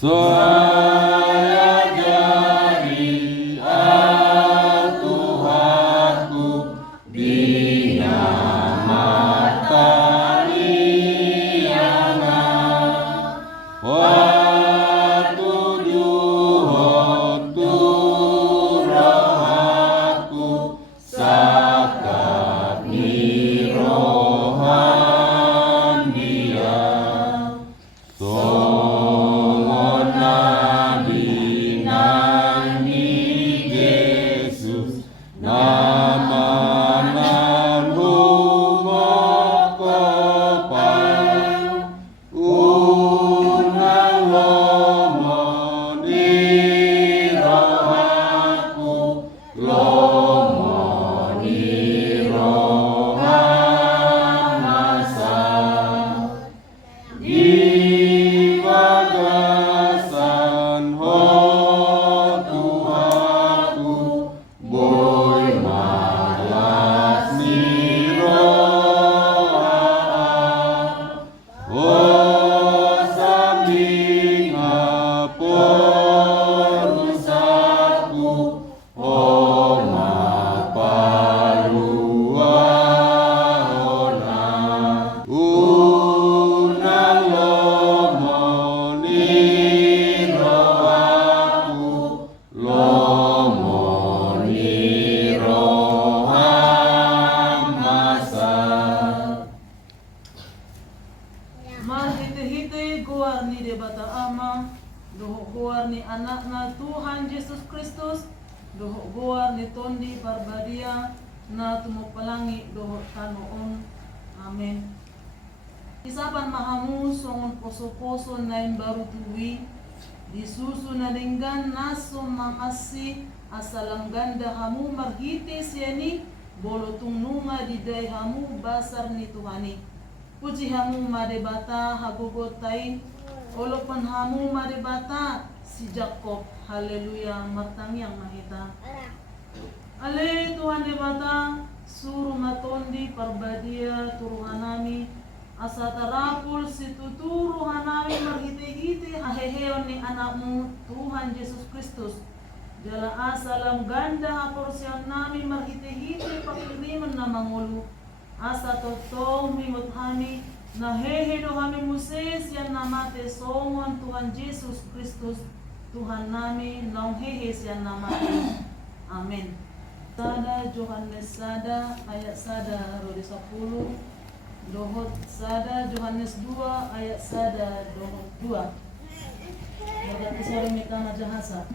Saya jadi Tuhanku, Dia mata liana. Waktu juhud rohaku, sakat ni rohan dia. Songon nabi nani Yesus, nama nan humokopan, unang lomo ni rohaku, lomo ni rohan masa. Bagasan ho Tuhanku, boy malas ni roha. O sambing apor usaku, o mapalua ona. Unang lomo ni rohaku, lomo ni rohan masa. Mahite-hite guar ni debata ama, doho guar ni anak na Tuhan Yesus Kristus, doho guar ni tondi parbadia na tumupalangi doho tanoon. Amen. Isapan mahamu songon poso-poso na baru tuwi, disusu na linggan naso mamasi asalam ganda hamu marhite siani, bolotung nunga diday hamu basar ni Tuhani. Puji hamu madebata hagogotai, olopan hamu madebata si Jacob. Haleluya, martangyang mahita. Ale Tuhan debata, suruh matondi parbadia turuhanami, asa tarapul si tuturuhanami marhite-hite aheheon ni anakmu Tuhan Yesus Kristus. Jala asalam ganda haporsian nami marhite-hite pakiriman na mangulu. Asa totoo mimot kami, nahehedo kami Moses yan namate songon Tuhan Yesus Kristus, Tuhan nami nanghehes yan namate. Amen. Sada Yohanes sada ayat sada rodi 10, dohot sada Yohanes 2 ayat sada dohot 2. Magati sa rumitana jahasa.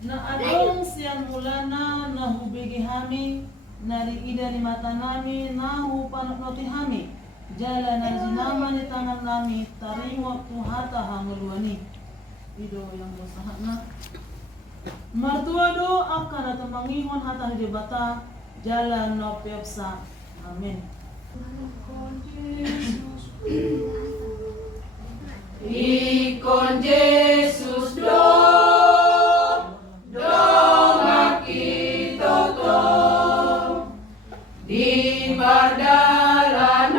Na adong siyan mulana na hubigi hami, nari ida di mata nami, nahu panuknoti hami, jala na jinama ni tangan nami, taring waktu hata hamuluani. Ido yang bosahat na. Martua do akan atau mangihon hata di bata, jala no piopsa. Amin. Ikon Yesus do. Di pardalanan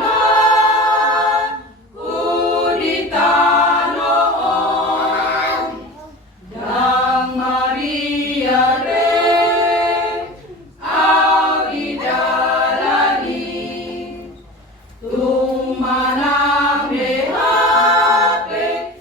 ku ditanoon, dang Maria re au idalani, tumanang dehape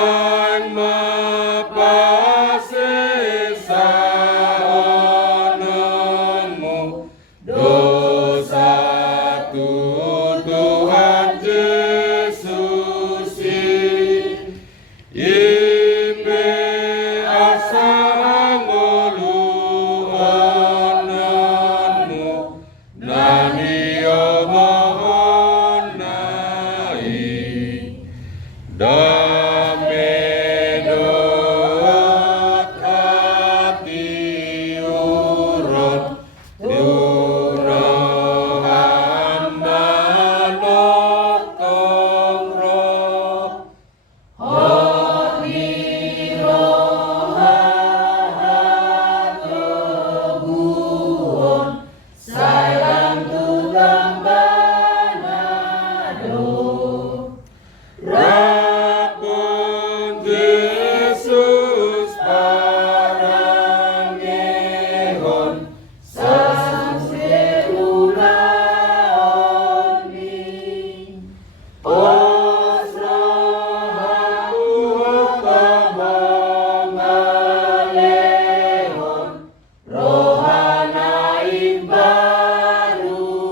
Tuhan mapasesa ononmu dosa tu Tuhan Yesus ipe asa ngolu ononmu nani omohon nai dame doat hati urut diuro hamba lotong roh honi roha hatobuon sayang tulang banado Rapun Yesus parangehon sasirulaoni osrohaku tamongalehon rohanaing barui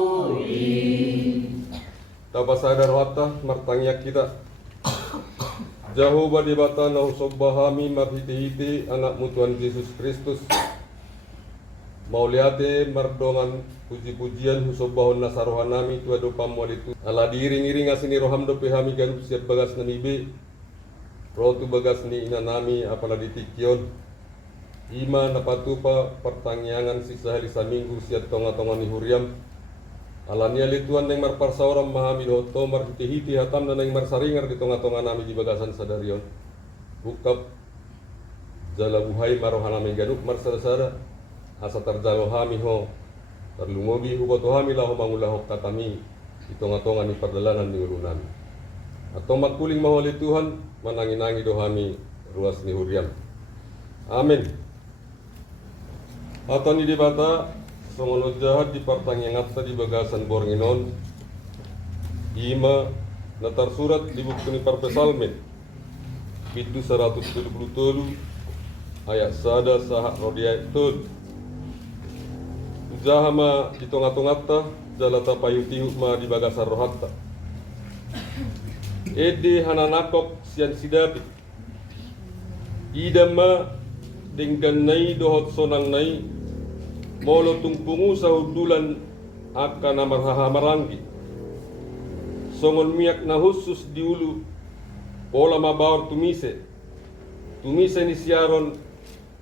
Tapasadar wata martangyak kita Jehovah dibata na usobbahami marhiti-hiti anakmu Tuhan Yesus Kristus Mauliate mardongan puji-pujian husobbahon nasarohanami tua dopam walitu ala diiring-iring asini rohamdo pehami ganup siap bagas nanibe rotu bagas ni inanami apala ditikyon ima napatupa pertangyangan sisa hari saminggu siap tonga-tonga ni huriam alania lituan yang marparsauram mahami doto marhiti-hiti hatam dan yang marsaringar di tonga-tonga nami di bagasan sadarion bukap jala buhai marohanami ganuk marsada-sada asa tarjalohami ho tarlumobi hubotohami laho mangulahok tatami di tonga-tonga ni perdalanan ni urunami atau makuling maholi Tuhan manangi-nangi dohami ruas ni huriam amin atau ni dibata songono jahat di partangyangatta di bagasan Bornginon ima natar surat di buku ni parpesalmen Pitu 177 ayat sada sahak rodiai tud Jahama di tonga-tongatta jalata payutihu ma di bagasan rohatta Edi hananakok sian sidapi idama dinggan nai dohot sonang nai Molo tungpungu sa hudulan akan namarhahamaranggi songon miak na husus diulu pola mabaor tumise ni siaron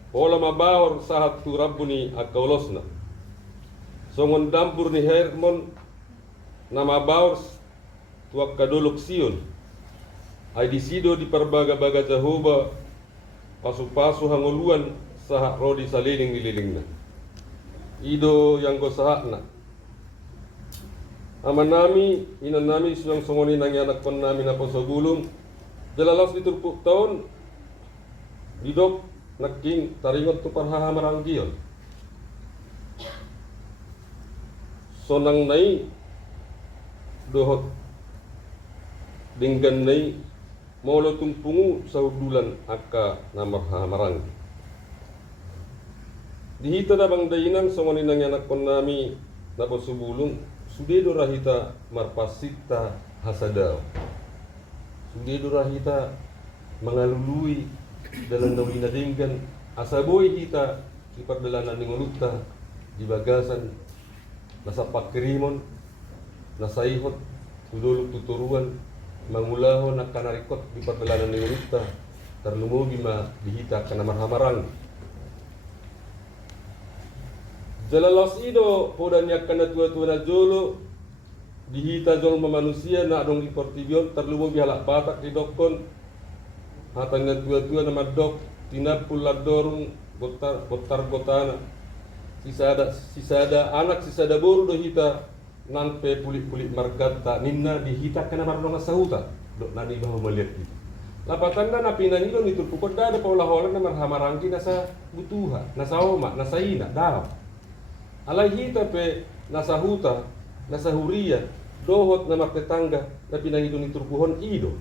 pola mabaor sahat tu rabbuni akaulosna songon dampur ni Hermon na mabaor tuak kadolok sion ay disido di parbaga-baga Jehovah pasu-pasu hangoluan sahak rodi saliling-lilingna Ido yang ko sahakna amanami inanami silang songoni nang anak kon nami na pasagulong jalalas diturpuk taon didok naking taringot tu parhahamaranggiyon sonang nai dohot dinggan nai molo tumpungu sa hudulan akka namarhahamaranggi Dihita na bang dayinan songoni nang anak kon nami na pasubulong sudedo rahita marpasita hasadaw sudedo rahita mangalului dalam nawi na dinggan asaboy hita si pardalanan ni nguluta di bagasan nasa pakrimon nasa ihot tudulog tuturuan mangulahon na kanarikot di pardalanan ni nguluta tarlumugi ma dihita kanamarhamarang Jalalas ido podanyak kana tua-tua na jolo dihita jol manusia na adong iportibion terlumo bihalak patak di dokon hatang na tua-tua na madok tinapul ladorung botar botana sisada anak sisada boru do hita nanpe pulik-pulik margata ninna dihita kana marnong sahuta dok nani bahu melihat itu lapatan na napinan ilo nitul pukod da paulaholan na marhamarangki nasa butuha nasa oma nasa ina daw alay hita pe nasa huta, nasa huria, dohot na maktetangga na pinangito ni turpuhon ido.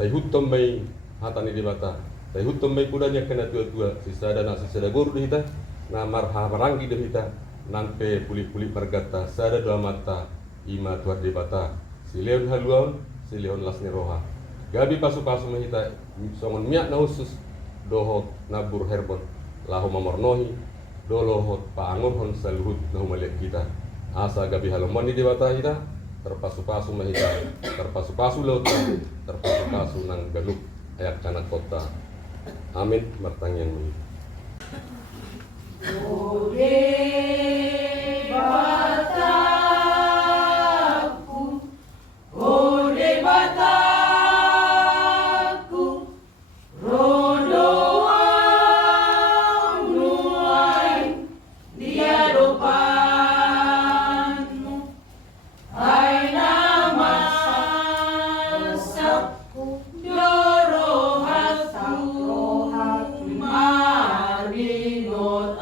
tai hutom mai hatani di mata tai hutom mai pudanya kena tua-tua sisada na sisada guru dihita na marha marangi dihita nampe puli-puli margata sada dua mata ima tuar di bata sileon haluan sileon lasni roha gabi pasu-pasu mahita songon miak na usus dohot nabur herbon lahu mamornohi dolohot paangonhon saluhut na humaliak kita asa gabi halomani di bata kita terpasu-pasu mahita terpasu-pasu lautan terpasu-pasu nang ganuk ayak kanak kota amin martangian muni Ode bataku, ode bataku, rodoa nuai dia dopanmu, aina masaku, dorohatku, maringot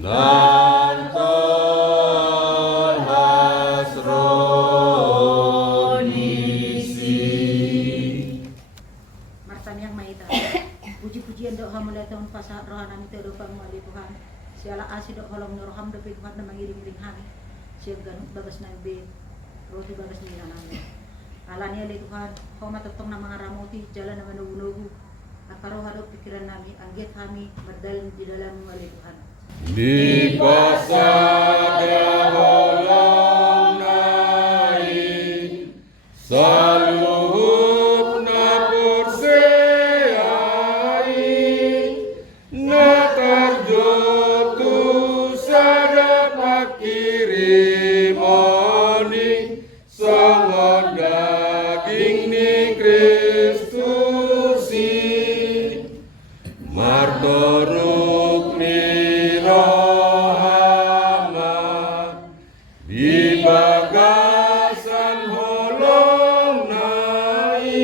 Nanto Siala asid holong noroham do Tuhan na mangiring-iring kami. Siya ganun bagas na ibe. Roti bagas nila namin. Alanya le Tuhan, kau matutong na mga ramoti, jalan na manugunugu. Akarohado pikiran namin, anggit kami, madalam di dalam wali Tuhan. Di pasada holong nai, saluhut na porseai, na tarjotu sada pakirimoni, sangat daging ni Kristusi, martoruk ni rohama, di bagasan holong nai,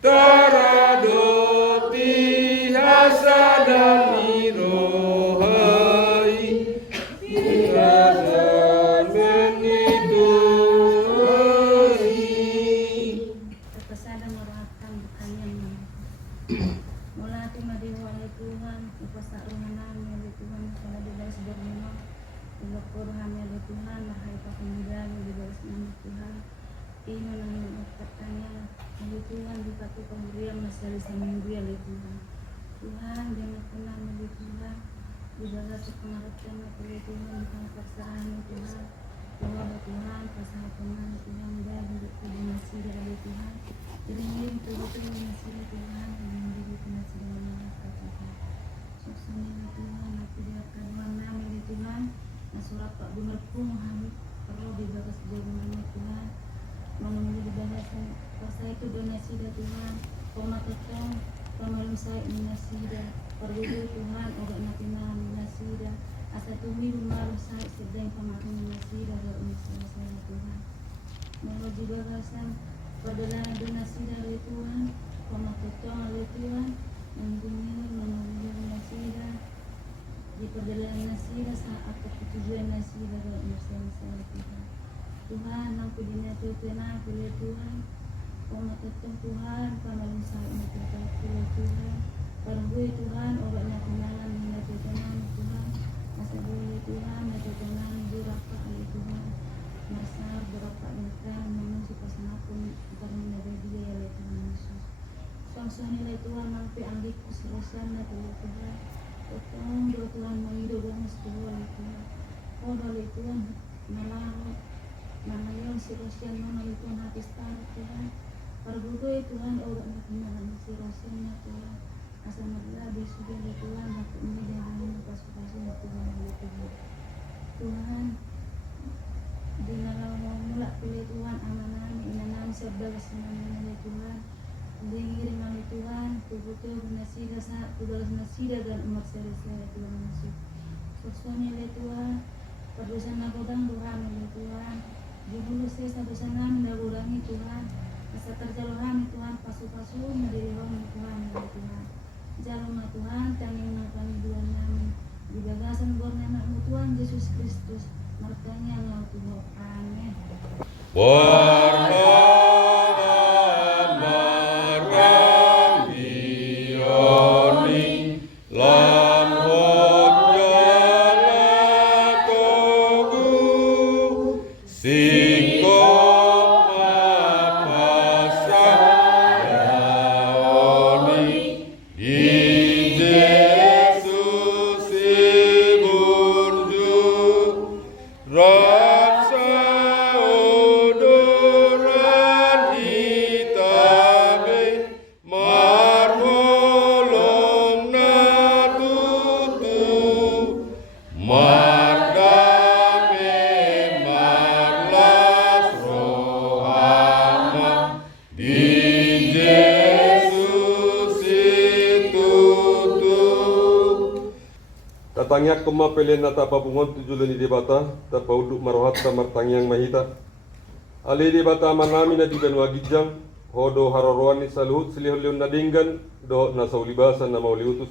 taradoti hasadani rohai, Terpesada merahkan kalian mulati madiwa oleh Tuhan upasa rohanami oleh Tuhan kalau dibalas bermula dilapor kami oleh Tuhan mahal pemuda dibalas nama Tuhan iman yang berkatanya oleh Tuhan dipatu pemberian masalah seminggu oleh Tuhan Tuhan jangan pernah oleh Tuhan dibalas pengarapkan oleh Tuhan bukan perserahan Tuhan Tuhan Tuhan pasal Tuhan Tuhan dan berdonasi dari Tuhan iring-iring Tuhan masih Tuhan yang diri masih masyarakat Tuhan susunnya Tuhan aku diakan nama dari Tuhan surat Pak Bumerku Muhammad perlu dibalas jawabannya Tuhan memenuhi dibalaskan kuasa itu donasi dari Tuhan koma ketong pamalum saya donasi dari perlu Tuhan obat mati donasi dari asa tumi rumah saya sedang pemakai donasi dari umat saya Tuhan melalui dibalasan perbelaan donasi dari Tuhan koma ketong oleh Tuhan mengunjungi memenuhi donasi dari di perjalanan nasira saat ketujuan nasira dalam bersama-sama Tuhan. Tuhan, aku dinati Tuhan, pilih Tuhan. Kau ketemu Tuhan, pamalin saya ini pilih Tuhan. Pergi Tuhan, obatnya kenalan, dinati Tuhan. Masa boleh Tuhan, dinati Tuhan, berapa oleh Tuhan. Masa berapa nekan, manusia pasangan pun karena dari dia oleh Tuhan Yesus. Suami oleh Tuhan, mampu anggikku selesai oleh Tuhan. Potong doa Tuhan menghidup banget doa Tuhan. Oh doa Tuhan malah yang si Rosian mana Tuhan hati star Tuhan. Perbudu Tuhan obat kenalan si Rosiannya Tuhan. Asal mereka besok dari Tuhan hati ini dengan pas-pasu Tuhan Tuhan. Tuhan di dalam mula pilih Tuhan amanah inanan serba kesenangan Tuhan. Dengiring oleh Tuhan, betul nasida saat tugas nasida dan umat saya Tuhan Yesus. Sesuanya oleh Tuhan, perdosan nakodang Tuhan oleh Tuhan. Jubulu saya sadosan mendagurangi Tuhan. Asa terjaluhan Tuhan pasu-pasu menjadi orang Tuhan oleh Tuhan. Jalur Tuhan kami menangkap Tuhan kami di bagasan borna anakmu Tuhan Yesus Kristus. Markanya Allah Tuhan. Amin. Tatangyak kumapelen na tapabungon tujulan di debata tapauduk marohat tamartangyang mahita. Ali debata manami na digan wagijang hodo haroroan ni saluhut siliholion na dinggan do na saulibasan na mauliutus.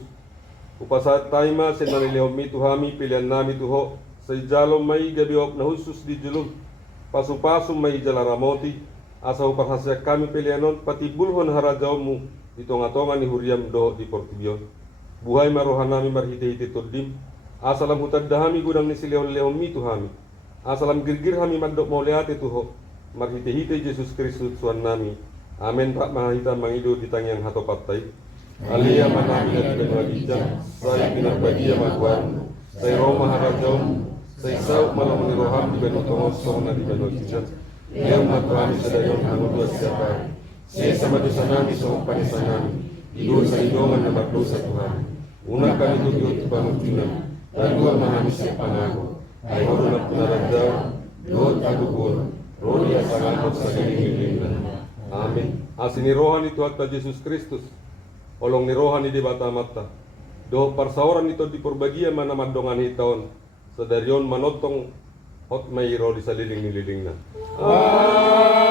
Upasat taima sinanilihom mituhami pilihan nami tuho sa ijalo may gabiok na husus di julum. Pasu-pasu may jalaramoti asa upasasya kami pilihanon pati bulhon harajaw mu ditonga-tonga ni huriam do di Portibio. Buhay marohan nami marhiti-hiti todim Asalam hutad dahami gudang ni silehon-lehon mi Tuhami. Asalam girgir hami magdok mau leate Tuho. Marhite-hite Yesus Kristus Tuhan nami. Amen Pak Mahita mangido di tangyang hatopatay. Alia manami at benwagijang. Saya pinagbadia magwan. Saya Roma harajom. Saya sauk malam meniroham di benutongos na di benwagijang. Yang matuhami sa dayong hanudwa siapa. Saya sama dosa nami sa panisa nami. Ido sa idongan na magdosa Tuhan. Una kami tutup pangutunan. Kedua mahami siya pangago. Ay horo na punaradaw. Doon tagubur. Rodi at sangatot sa ganimilinan. Amin. Asinirohan ito at Jesus Kristus. Olong nirohan ni Debata Mata. Do parsaoran ito di purbagia manamadongan hitaon. Sa daryon manotong hot mayro di sa liling-liling na. Amen.